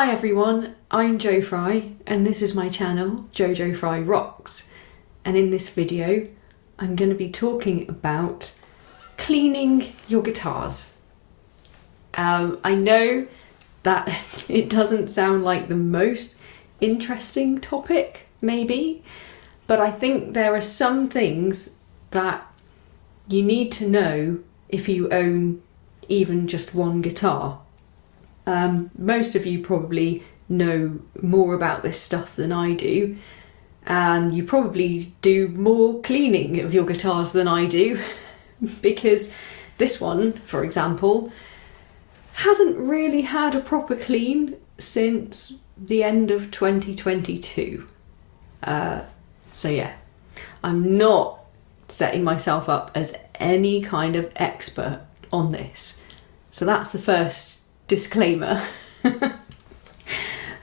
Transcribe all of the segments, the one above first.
Hi everyone, I'm Jo Fry and this is my channel, Jojo Fry Rocks. And in this video, I'm going to be talking about cleaning your guitars. I know that it doesn't sound like the most interesting topic, maybe, but I think there are some things that you need to know if you own even just one guitar. Most of you probably know more about this stuff than I do, and you probably do more cleaning of your guitars than I do, because this one, for example, hasn't really had a proper clean since the end of 2022. So yeah, I'm not setting myself up as any kind of expert on this. So that's the first disclaimer.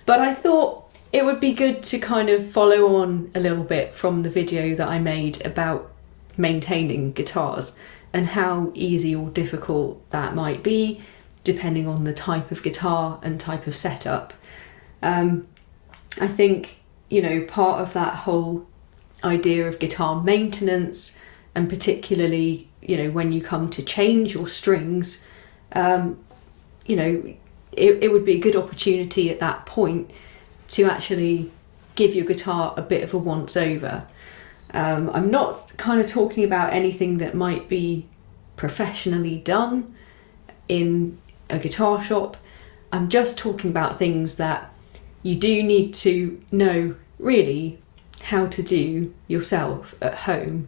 But I thought it would be good to kind of follow on a little bit from the video that I made about maintaining guitars and how easy or difficult that might be depending on the type of guitar and type of setup. I think, you know, part of that whole idea of guitar maintenance, and particularly, you know, when you come to change your strings, you know, it would be a good opportunity at that point to actually give your guitar a bit of a once over. I'm not kind of talking about anything that might be professionally done in a guitar shop. I'm just talking about things that you do need to know really how to do yourself at home.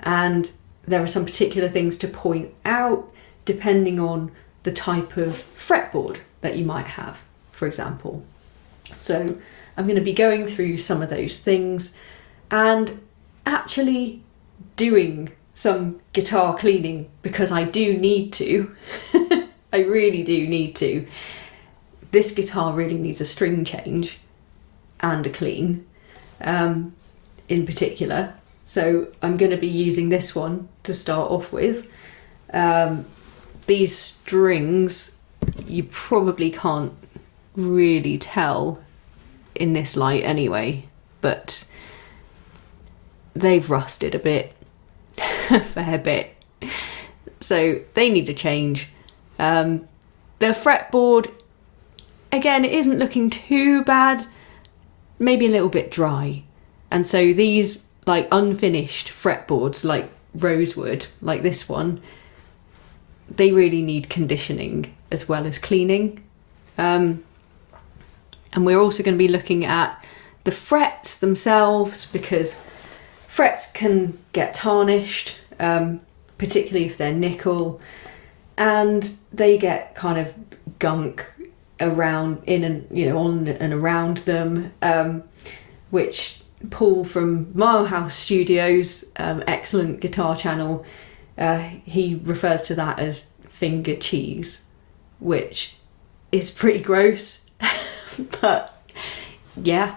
And there are some particular things to point out depending on the type of fretboard that you might have, for example. So I'm going to be going through some of those things and actually doing some guitar cleaning, because I do need to. I really do need to. This guitar really needs a string change and a clean, in particular. So I'm going to be using this one to start off with. These strings, you probably can't really tell in this light anyway, but they've rusted a bit, a fair bit. So they need a change. The fretboard, again, it isn't looking too bad, maybe a little bit dry. And so these like unfinished fretboards, like rosewood, like this one, they really need conditioning as well as cleaning. And we're also going to be looking at the frets themselves, because frets can get tarnished, particularly if they're nickel, and they get kind of gunk around in and, you know, on and around them, which Paul from Mile House Studios, excellent guitar channel, he refers to that as finger cheese, which is pretty gross. But yeah,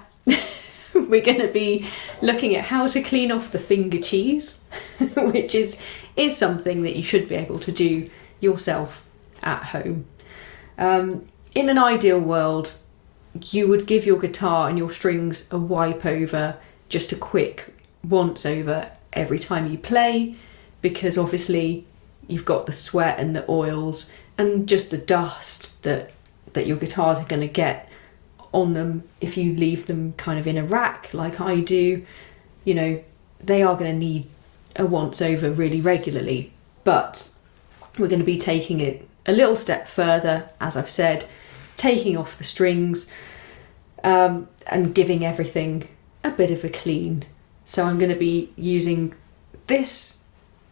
we're going to be looking at how to clean off the finger cheese, which is something that you should be able to do yourself at home. In an ideal world, you would give your guitar and your strings a wipe over, just a quick once over every time you play, because obviously you've got the sweat and the oils and just the dust that your guitars are going to get on them if you leave them kind of in a rack like I do. You know, they are going to need a once over really regularly. But we're going to be taking it a little step further, as I've said, taking off the strings, and giving everything a bit of a clean. So I'm going to be using this,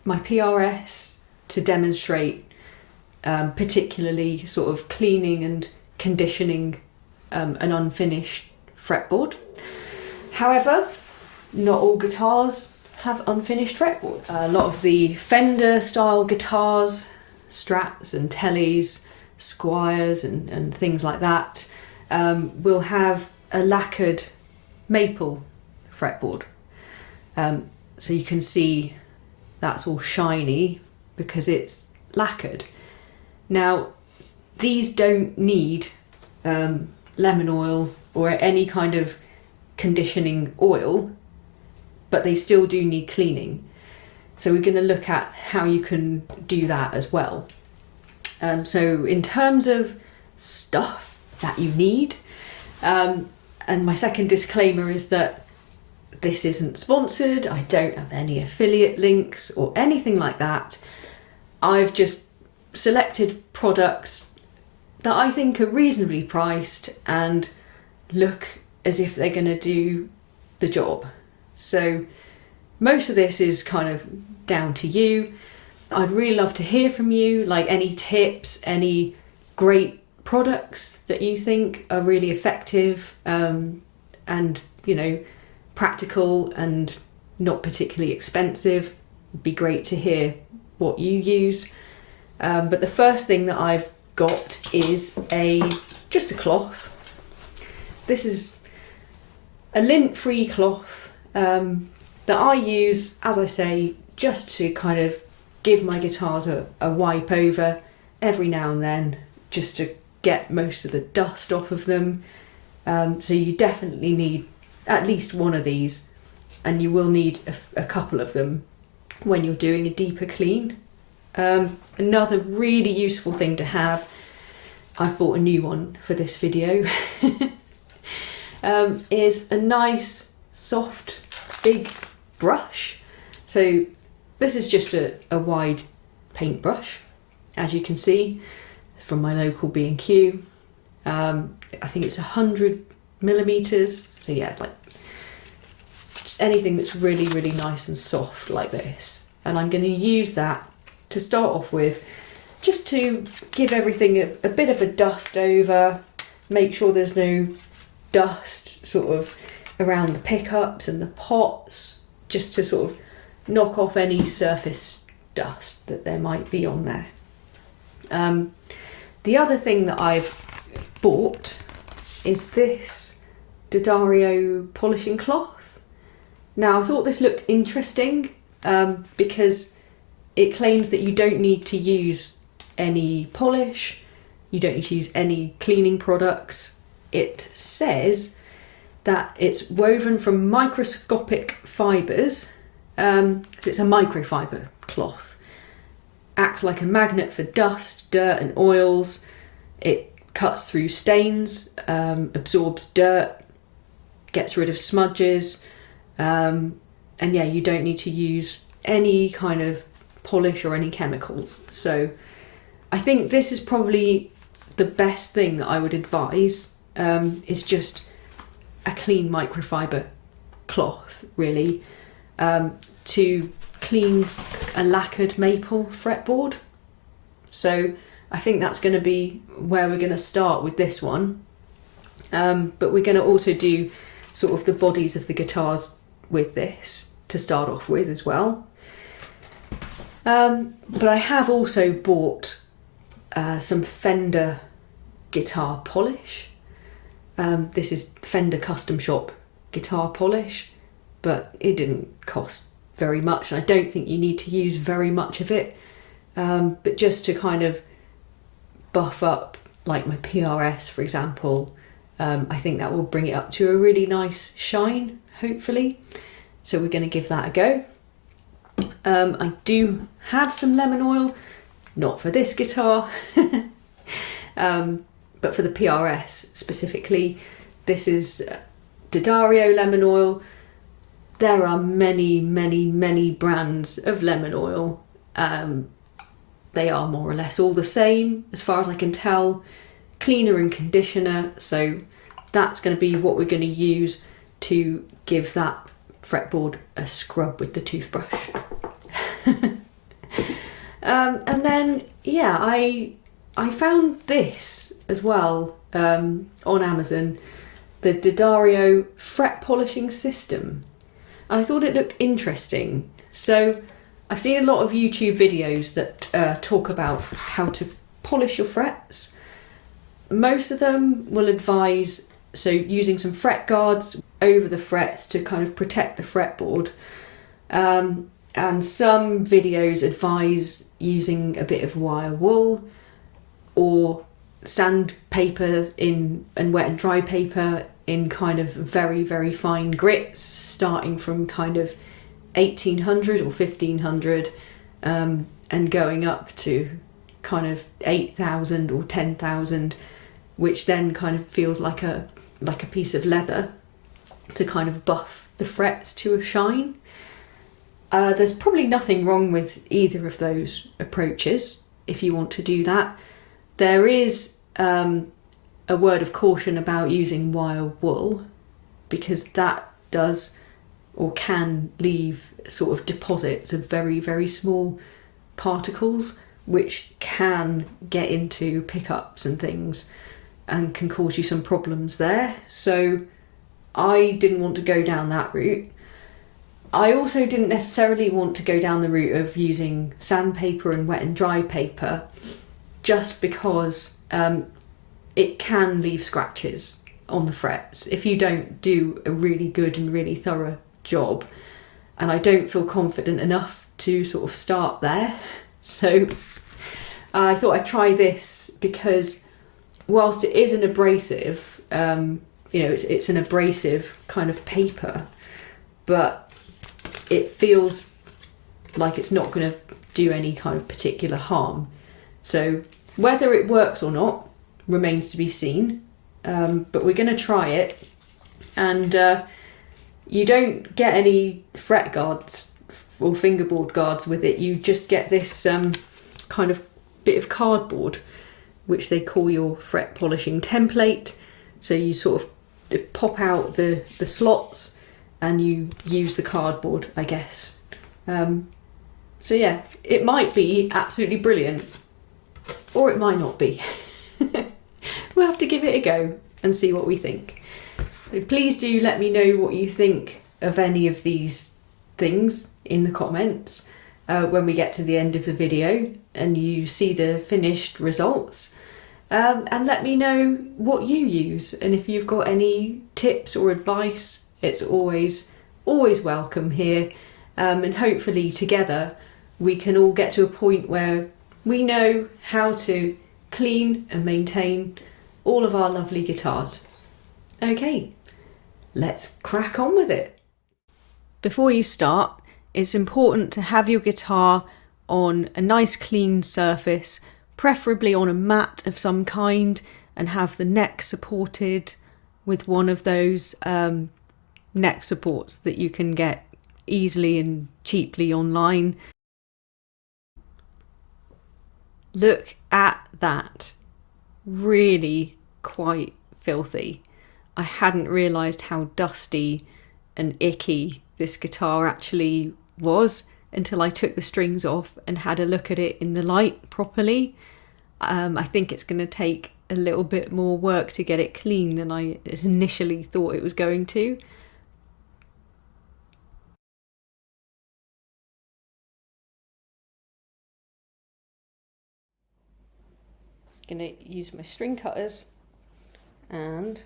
my PRS, to demonstrate particularly sort of cleaning and conditioning an unfinished fretboard. However, not all guitars have unfinished fretboards. A lot of the Fender style guitars, Strats and Tellys, Squiers and things like that, will have a lacquered maple fretboard. So you can see that's all shiny because it's lacquered. Now, these don't need lemon oil or any kind of conditioning oil, but they still do need cleaning. So we're going to look at how you can do that as well. So in terms of stuff that you need, and my second disclaimer is that this isn't sponsored, I don't have any affiliate links or anything like that. I've just selected products that I think are reasonably priced and look as if they're going to do the job. So most of this is kind of down to you. I'd really love to hear from you, like any tips, any great products that you think are really effective, and practical and not particularly expensive. It'd be great to hear what you use. But the first thing that I've got is just a cloth. This is a lint-free cloth that I use, as I say, just to kind of give my guitars a wipe over every now and then, just to get most of the dust off of them. So you definitely need at least one of these, and you will need a couple of them when you're doing a deeper clean. Another really useful thing to have, I've bought a new one for this video, is a nice soft big brush. So this is just a wide paintbrush, as you can see from my local B&Q. I think it's 100mm, so yeah, like just anything that's really, really nice and soft like this. And I'm going to use that to start off with, just to give everything a bit of a dust over, make sure there's no dust sort of around the pickups and the pots, just to sort of knock off any surface dust that there might be on there. The other thing that I've bought is this D'Addario polishing cloth. Now I thought this looked interesting because it claims that you don't need to use any polish, you don't need to use any cleaning products. It says that it's woven from microscopic fibres, so it's a microfiber cloth. Acts like a magnet for dust, dirt and oils. It cuts through stains, absorbs dirt, gets rid of smudges, and yeah, you don't need to use any kind of polish or any chemicals. So I think this is probably the best thing that I would advise, is just a clean microfiber cloth, really, to clean a lacquered maple fretboard. So I think that's going to be where we're going to start with this one, but we're going to also do sort of the bodies of the guitars with this to start off with as well. But I have also bought some Fender guitar polish. This is Fender Custom Shop guitar polish, but it didn't cost very much, and I don't think you need to use very much of it, but just to kind of buff up like my PRS, for example, I think that will bring it up to a really nice shine, hopefully. So we're going to give that a go. I do have some lemon oil, not for this guitar, but for the PRS specifically. This is D'Addario lemon oil. There are many, many, many brands of lemon oil. They are more or less all the same, as far as I can tell. Cleaner and conditioner, so that's going to be what we're going to use to give that fretboard a scrub with the toothbrush. And then, yeah, I found this as well on Amazon, the D'Addario fret polishing system. And I thought it looked interesting. So I've seen a lot of YouTube videos that talk about how to polish your frets. Most of them will advise, so using some fret guards over the frets to kind of protect the fretboard. And some videos advise using a bit of wire wool or sandpaper and wet and dry paper in kind of very, very fine grits, starting from kind of 1800 or 1500 and going up to kind of 8,000 or 10,000, which then kind of feels like a piece of leather to kind of buff the frets to a shine. There's probably nothing wrong with either of those approaches if you want to do that. There is a word of caution about using wire wool, because that does or can leave sort of deposits of very, very small particles, which can get into pickups and things and can cause you some problems there. So I didn't want to go down that route. I also didn't necessarily want to go down the route of using sandpaper and wet and dry paper, just because it can leave scratches on the frets if you don't do a really good and really thorough job. And I don't feel confident enough to sort of start there. So I thought I'd try this, because whilst it is an abrasive, it's an abrasive kind of paper, but it feels like it's not going to do any kind of particular harm. So whether it works or not remains to be seen, but we're going to try it. And you don't get any fret guards or fingerboard guards with it. You just get this kind of bit of cardboard, which they call your fret polishing template. So you sort of pop out the slots and you use the cardboard, I guess. So yeah, it might be absolutely brilliant, or it might not be. We'll have to give it a go and see what we think. So please do let me know what you think of any of these things in the comments when we get to the end of the video and you see the finished results. And let me know what you use, and if you've got any tips or advice, it's always welcome here. And hopefully together we can all get to a point where we know how to clean and maintain all of our lovely guitars. Okay, let's crack on with it. Before you start, it's important to have your guitar on a nice clean surface, preferably on a mat of some kind, and have the neck supported with one of those neck supports that you can get easily and cheaply online. Look at that. Really quite filthy. I hadn't realised how dusty and icky this guitar actually was until I took the strings off and had a look at it in the light properly. I think it's going to take a little bit more work to get it clean than I initially thought it was going to. Going to use my string cutters and...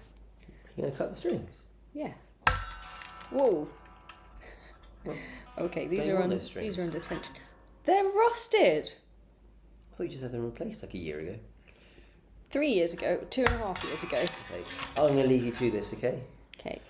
You're going to cut the strings? Yeah. Whoa. Well, okay, these are under tension. They're rusted. I thought you just had them replaced like a year ago. 3 years ago, 2.5 years ago. Okay. I'm going to leave you to this, okay? Okay.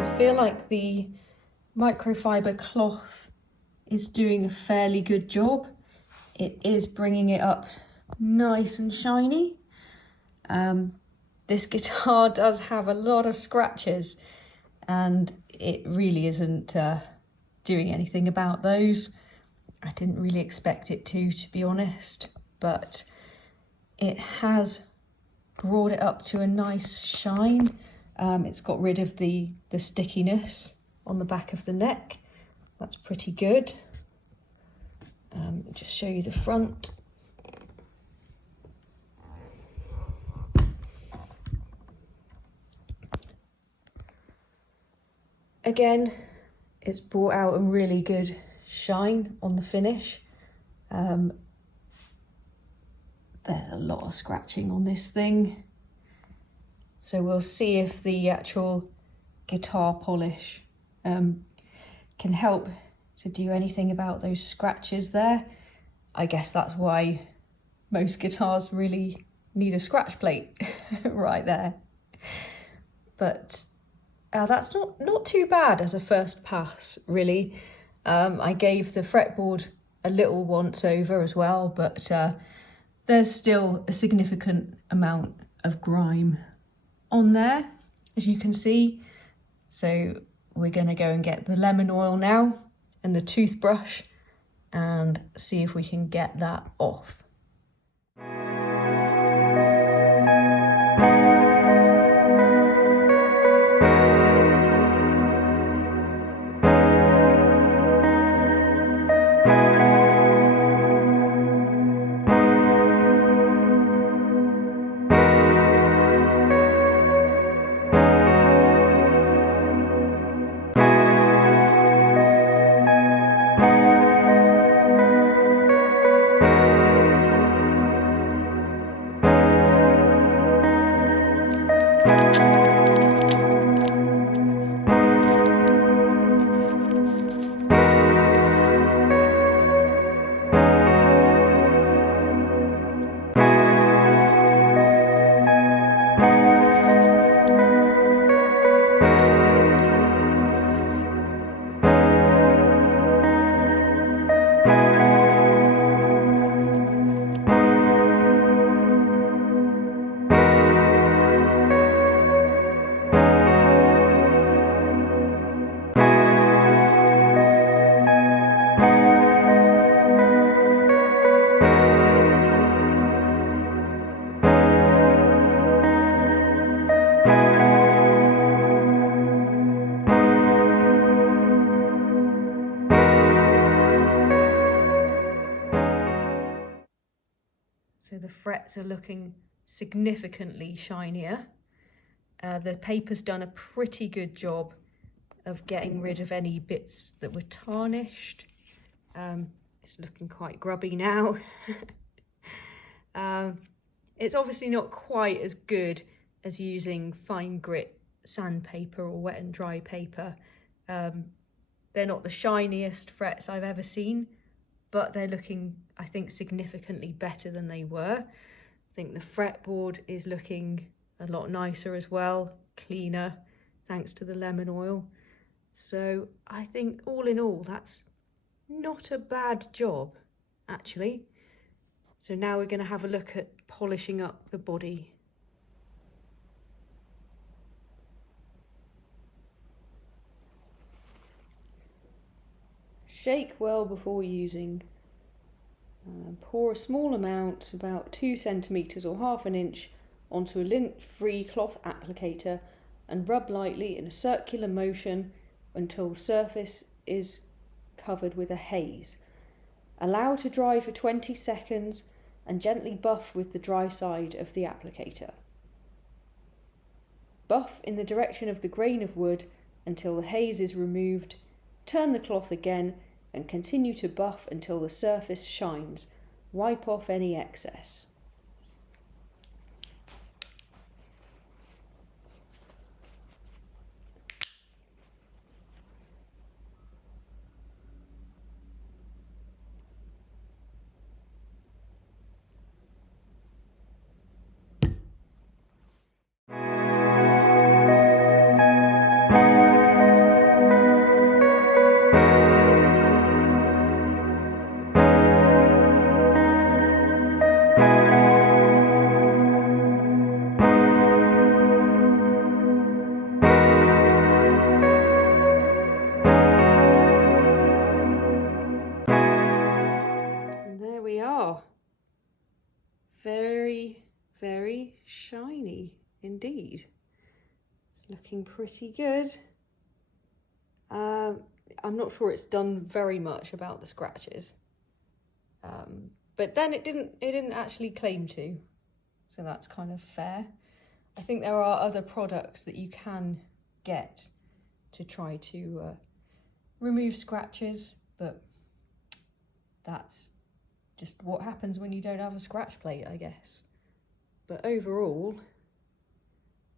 I feel like the microfiber cloth is doing a fairly good job. It is bringing it up nice and shiny. This guitar does have a lot of scratches and it really isn't doing anything about those. I didn't really expect it to be honest, but it has brought it up to a nice shine. It's got rid of the stickiness on the back of the neck. That's pretty good. Just show you the front. again, it's brought out a really good shine on the finish. There's a lot of scratching on this thing. So we'll see if the actual guitar polish can help to do anything about those scratches there. I guess that's why most guitars really need a scratch plate right there. But that's not too bad as a first pass, really. I gave the fretboard a little once over as well, but there's still a significant amount of grime on there, as you can see. So we're going to go and get the lemon oil now and the toothbrush and see if we can get that off. So the frets are looking significantly shinier. The paper's done a pretty good job of getting rid of any bits that were tarnished. It's looking quite grubby now. It's obviously not quite as good as using fine grit sandpaper or wet and dry paper. They're not the shiniest frets I've ever seen, but they're looking, I think, significantly better than they were. I think the fretboard is looking a lot nicer as well, cleaner, thanks to the lemon oil. So I think all in all, that's not a bad job, actually. So now we're going to have a look at polishing up the body. Shake well before using. Pour a small amount, about 2 centimetres or half an inch, onto a lint-free cloth applicator and rub lightly in a circular motion until the surface is covered with a haze. Allow to dry for 20 seconds and gently buff with the dry side of the applicator. Buff in the direction of the grain of wood until the haze is removed. Turn the cloth again and continue to buff until the surface shines. Wipe off any excess. Very, very shiny indeed. It's looking pretty good. I'm not sure it's done very much about the scratches, but then it didn't actually claim to, so that's kind of fair. I think there are other products that you can get to try to remove scratches, but that's just what happens when you don't have a scratch plate, I guess. But overall,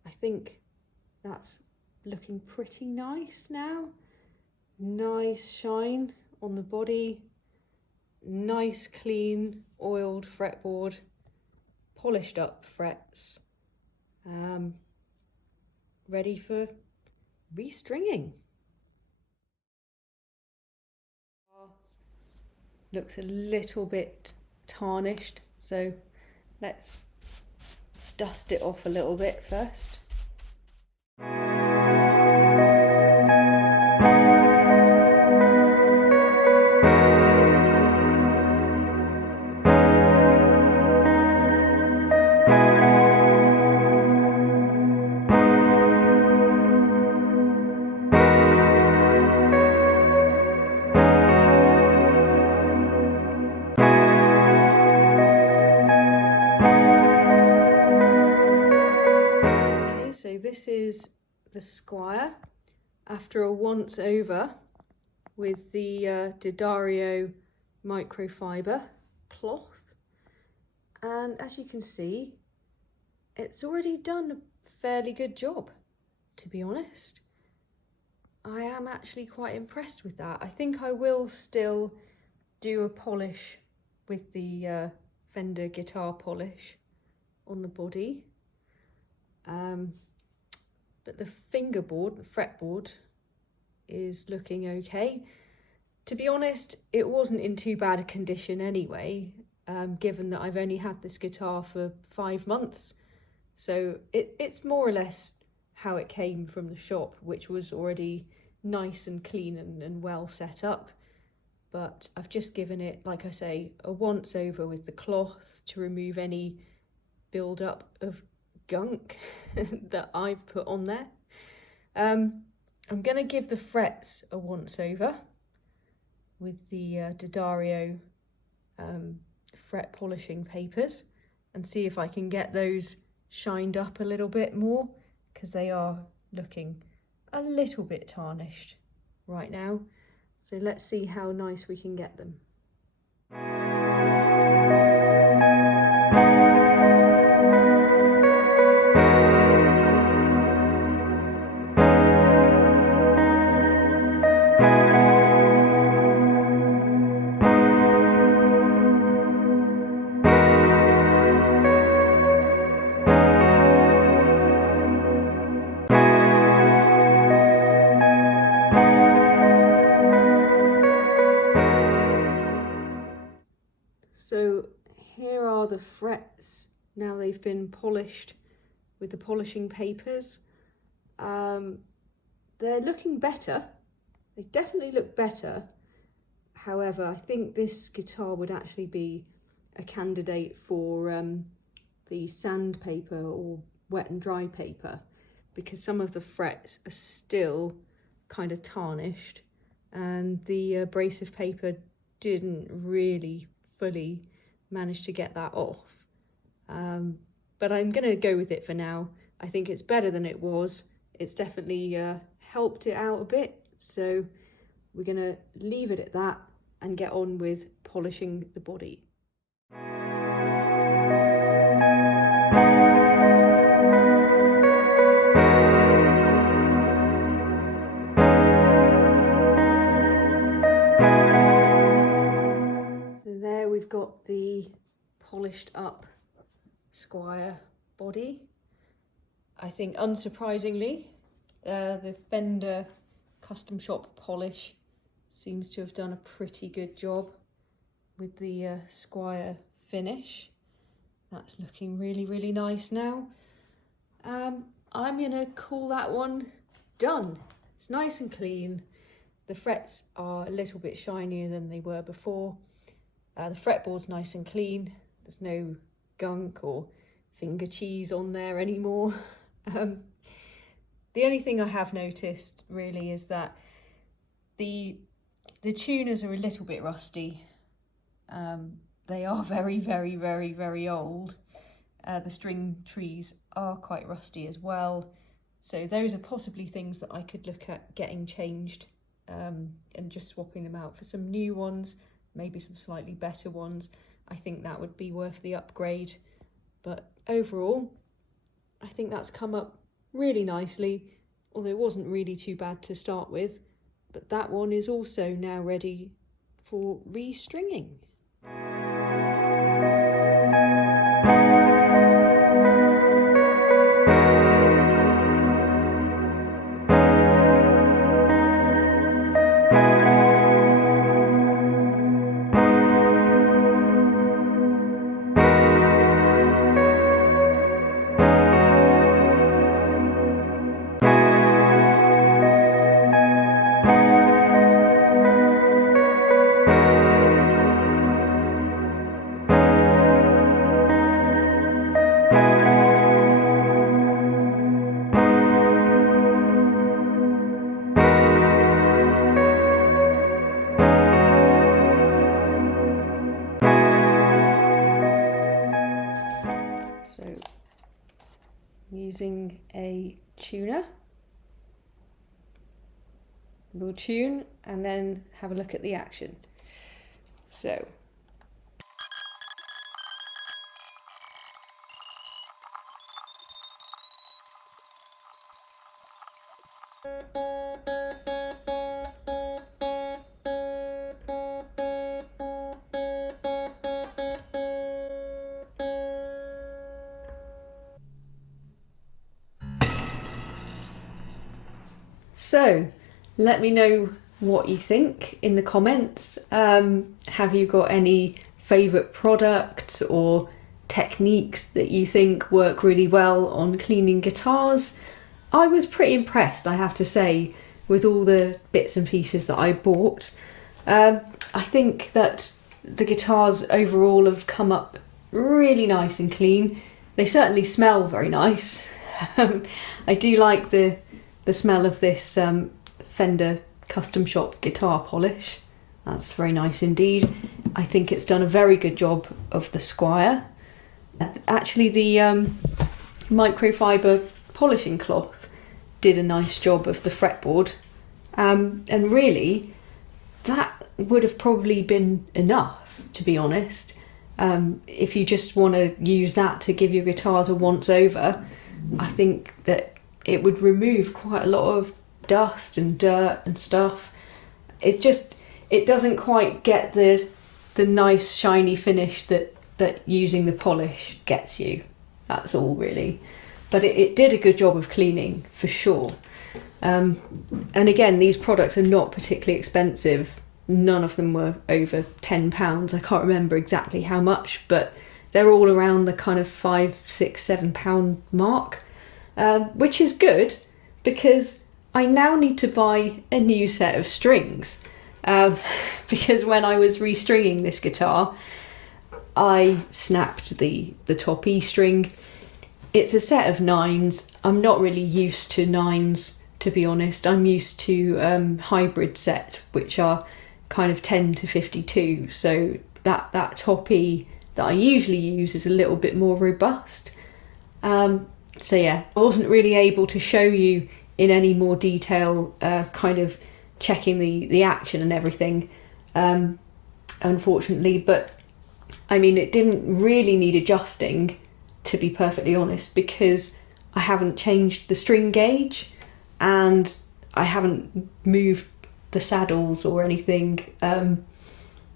I think that's looking pretty nice now. Nice shine on the body, nice clean oiled fretboard, polished up frets, ready for restringing. Looks a little bit tarnished, so let's dust it off a little bit first. So this is the Squier after a once over with the Didario microfiber cloth, and as you can see, it's already done a fairly good job, to be honest. I am actually quite impressed with that. I think I will still do a polish with the Fender guitar polish on the body. But the fingerboard, the fretboard, is looking okay. To be honest, it wasn't in too bad a condition anyway, given that I've only had this guitar for 5 months. So it's more or less how it came from the shop, which was already nice and clean and well set up. But I've just given it, like I say, a once over with the cloth to remove any build up of gunk that I've put on there. I'm going to give the frets a once over with the Didario fret polishing papers and see if I can get those shined up a little bit more, because they are looking a little bit tarnished right now. So let's see how nice we can get them. So here are the frets now they've been polished with the polishing papers. They're looking better. They definitely look better. However, I think this guitar would actually be a candidate for the sandpaper or wet and dry paper, because some of the frets are still kind of tarnished and the abrasive paper didn't really fully manage to get that off. But I'm going to go with it for now. I think it's better than it was. It's definitely helped it out a bit, so we're going to leave it at that and get on with polishing the body. So there we've got the polished up Squier body. I think unsurprisingly, the Fender custom shop polish seems to have done a pretty good job with the Squier finish. That's looking really, really nice now. I'm gonna call that one done. It's nice and clean. The frets are a little bit shinier than they were before. The fretboard's nice and clean. There's no gunk or finger cheese on there anymore. The only thing I have noticed really is that the tuners are a little bit rusty. They are very, very, very, very old. The string trees are quite rusty as well. So those are possibly things that I could look at getting changed, and just swapping them out for some new ones, maybe some slightly better ones. I think that would be worth the upgrade. But overall, I think that's come up really nicely, although it wasn't really too bad to start with. But that one is also now ready for restringing. So I'm using a tuner. We'll tune and then have a look at the action. So let me know what you think in the comments. Have you got any favourite products or techniques that you think work really well on cleaning guitars? I was pretty impressed, I have to say, with all the bits and pieces that I bought. I think that the guitars overall have come up really nice and clean. They certainly smell very nice. I do like the smell of this Fender custom shop guitar polish. That's very nice indeed. I think it's done a very good job of the Squier. Actually, the microfiber polishing cloth did a nice job of the fretboard, and really that would have probably been enough, to be honest. If you just want to use that to give your guitars a once over, I think that it would remove quite a lot of dust and dirt and stuff. It doesn't quite get the nice shiny finish that using the polish gets you. That's all really. But it did a good job of cleaning for sure. And again, these products are not particularly expensive. None of them were over £10. I can't remember exactly how much, but they're all around the kind of £5, £6, £7 mark, which is good because I now need to buy a new set of strings. Because when I was restringing this guitar, I snapped the top E string. It's a set of 9s. I'm not really used to 9s, to be honest. I'm used to hybrid sets, which are kind of 10 to 52. So that top E that I usually use is a little bit more robust. So yeah, I wasn't really able to show you in any more detail, kind of checking the action and everything, unfortunately. But I mean, it didn't really need adjusting, to be perfectly honest, because I haven't changed the string gauge and I haven't moved the saddles or anything.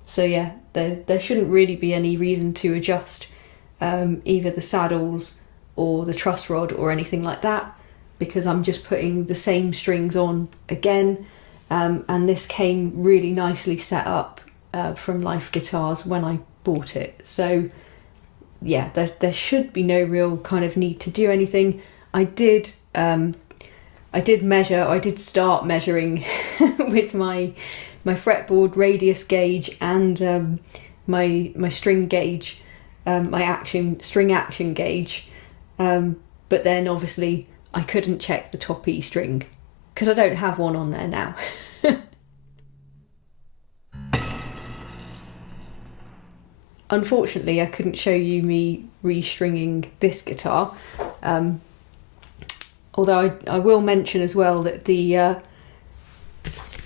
So yeah, there shouldn't really be any reason to adjust either the saddles or the truss rod or anything like that, because I'm just putting the same strings on again. And this came really nicely set up from Life Guitars when I bought it. So yeah, there should be no real kind of need to do anything. I did start measuring with my fretboard radius gauge and my string gauge, my string action gauge, but then obviously I couldn't check the top E string because I don't have one on there now. Unfortunately, I couldn't show you me restringing this guitar, Although I will mention as well that the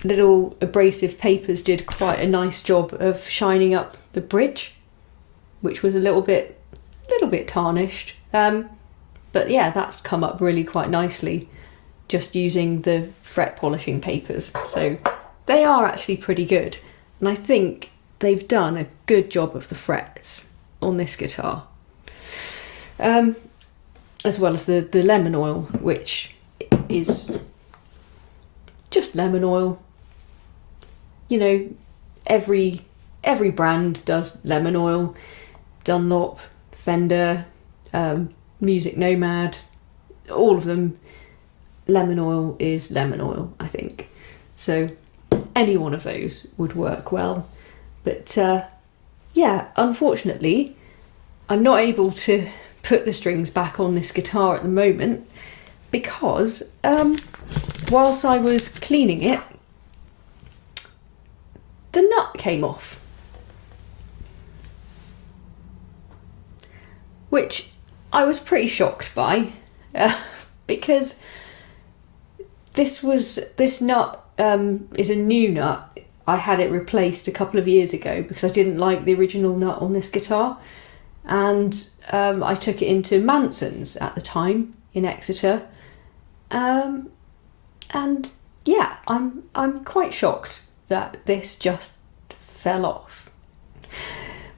little abrasive papers did quite a nice job of shining up the bridge, which was a little bit tarnished. But yeah, that's come up really quite nicely just using the fret polishing papers. So they are actually pretty good. And I think they've done a good job of the frets on this guitar. As well as the lemon oil, which is just lemon oil. You know, every brand does lemon oil. Dunlop, Fender, Music Nomad, all of them, lemon oil is lemon oil, I think. So any one of those would work well. But yeah, unfortunately, I'm not able to put the strings back on this guitar at the moment because whilst I was cleaning it, the nut came off. Which I was pretty shocked by because this nut is a new nut. I had it replaced a couple of years ago because I didn't like the original nut on this guitar, and I took it into Manson's at the time in Exeter, and yeah, I'm quite shocked that this just fell off.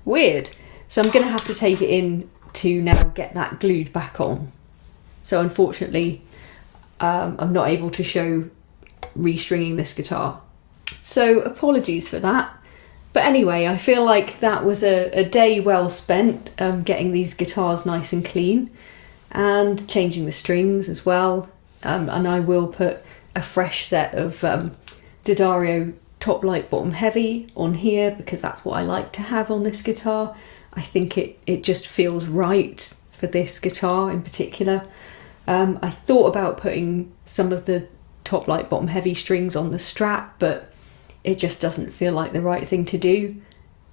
Weird. So I'm going to have to take it in to now get that glued back on. So unfortunately, I'm not able to show restringing this guitar. So apologies for that. But anyway, I feel like that was a day well spent getting these guitars nice and clean and changing the strings as well. And I will put a fresh set of D'Addario top light bottom heavy on here because that's what I like to have on this guitar. I think it just feels right for this guitar in particular. I thought about putting some of the top light bottom heavy strings on the Strat, but it just doesn't feel like the right thing to do.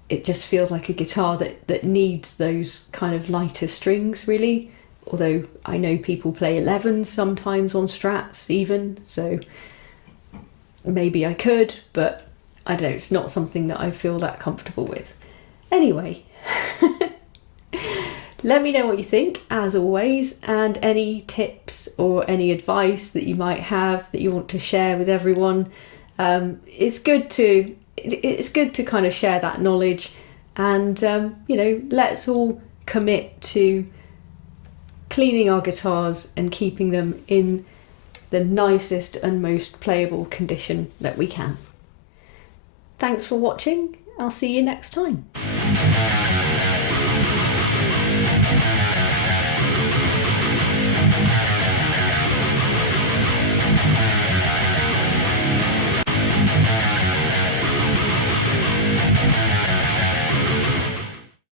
It just feels like a guitar that needs those kind of lighter strings really. Although I know people play 11s sometimes on Strats even, so maybe I could, but I don't know, it's not something that I feel that comfortable with. Anyway, let me know what you think, as always, and any tips or any advice that you might have that you want to share with everyone. It's good to kind of share that knowledge, and let's all commit to cleaning our guitars and keeping them in the nicest and most playable condition that we can. Thanks for watching. I'll see you next time.